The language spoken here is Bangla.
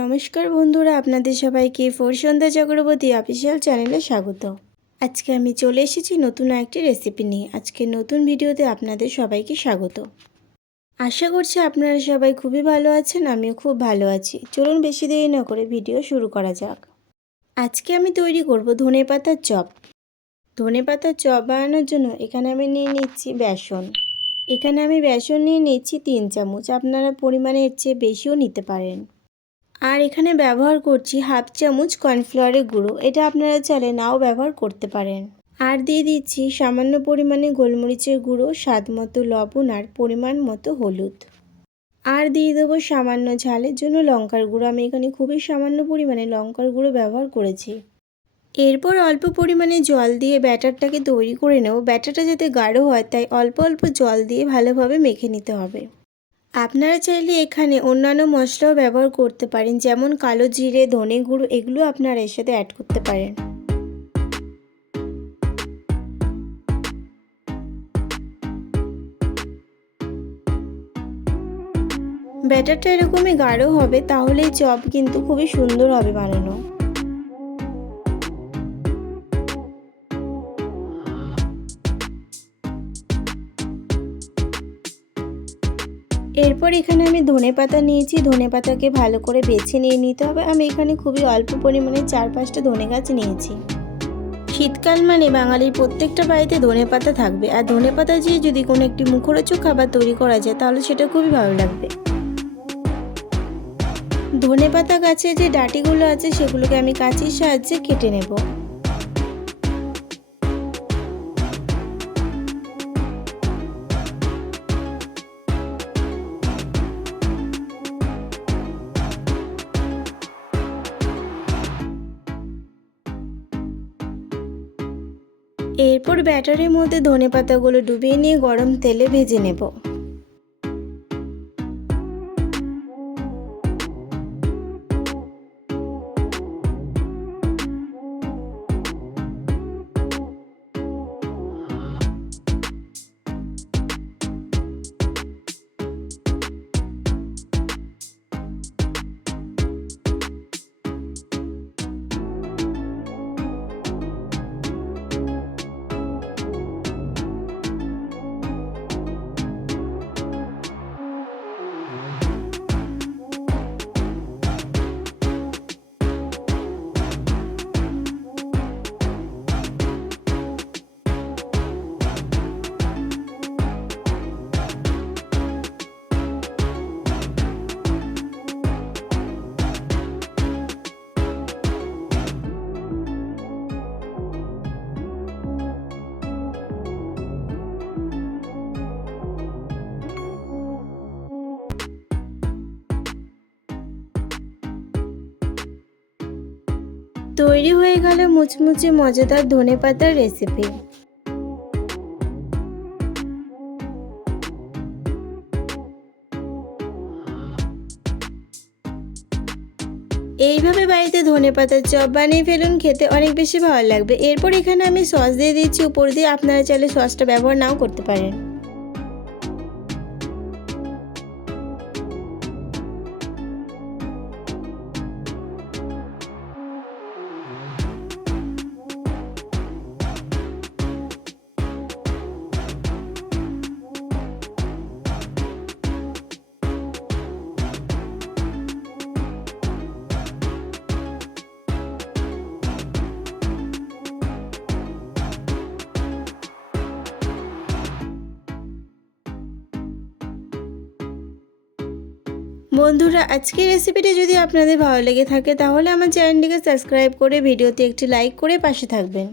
নমস্কার বন্ধুরা, আপনাদের সবাইকে সন্ধ্যা চক্রবর্তী অফিসিয়াল চ্যানেলে স্বাগত। আজকে আমি চলে এসেছি নতুন একটি রেসিপি নিয়ে। আজকে নতুন ভিডিওতে আপনাদের সবাইকে স্বাগত। আশা করছি আপনারা সবাই খুবই ভালো আছেন, আমিও খুব ভালো আছি। চলুন বেশি দেরি না করে ভিডিও শুরু করা যাক। আজকে আমি তৈরি করব ধনেপাতার চপ। ধনেপাতার চপ বানানোর জন্য এখানে আমি নিয়ে নিচ্ছি বেসন। এখানে আমি বেসন নিয়ে নিচ্ছি 3 চামচ। আপনারা পরিমাণে এর চেয়ে বেশিও নিতে পারেন। আর এখানে ব্যবহার করছি হাফ চামচ কর্নফ্লাওয়ারের গুঁড়ো। এটা আপনারা চাইলে নাও ব্যবহার করতে পারেন। আর দিয়ে দিচ্ছি সামান্য পরিমাণে গোলমরিচের গুঁড়ো, স্বাদ মতো লবণ আর পরিমাণ মতো হলুদ। আর দিয়ে দেবো সামান্য ঝালের জন্য লঙ্কার গুঁড়ো। আমি এখানে খুবই সামান্য পরিমাণে লঙ্কার গুঁড়ো ব্যবহার করেছি। এরপর অল্প পরিমাণে জল দিয়ে ব্যাটারটাকে তৈরি করে নেব। ব্যাটারটা যাতে গাঢ় হয় তাই অল্প অল্প জল দিয়ে ভালোভাবে মেখে নিতে হবে। আপনারা চাইলে এখানে অন্যান্য মশলাও ব্যবহার করতে পারেন, যেমন কালো জিরে, ধনে গুঁড়ো, এগুলো আপনারা এর সাথে অ্যাড করতে পারেন। ব্যাটারটা এরকমই গাঢ় হবে, তাহলে চপ কিন্তু খুবই সুন্দর হবে বানানো। এরপর এখানে আমি ধনেপাতা নিয়েছি। ধনেপাতাকে ভালো করে বেছে নিয়ে নিতে হবে। আমি এখানে খুবই অল্প পরিমাণে 4-5টা ধনে গাছ নিয়েছি। শীতকাল মানে বাঙালির প্রত্যেকটা বাড়িতে ধনেপাতা থাকবে, আর ধনেপাতা দিয়ে যদি কোনো একটি মুখরোচক খাবার তৈরি করা যায় তাহলে সেটা খুবই ভালো লাগবে। ধনেপাতা গাছের যে ডাঁটিগুলো আছে সেগুলোকে আমি কাঁচির সাহায্যে কেটে নেব। এরপর ব্যাটারের মধ্যে ধনেপাতাগুলো ডুবিয়ে নিয়ে গরম তেলে ভেজে নেব। তৈরি হয়ে গেল মুচমুচে মজাদার ধনেপাতার রেসিপি। এইভাবে বাড়িতে ধনেপাতার চপ বানিয়ে ফেলুন, খেতে অনেক বেশি ভালো লাগবে। এরপর এখানে আমি সস দিয়ে দিচ্ছি উপর দিয়ে। আপনারা চাইলে সসটা ব্যবহার নাও করতে পারেন। বন্ধুরা, আজকের রেসিপিটি যদি আপনাদের ভালো লেগে থাকে তাহলে আমার চ্যানেলটিকে সাবস্ক্রাইব করে ভিডিওতে একটি লাইক করে পাশে থাকবেন।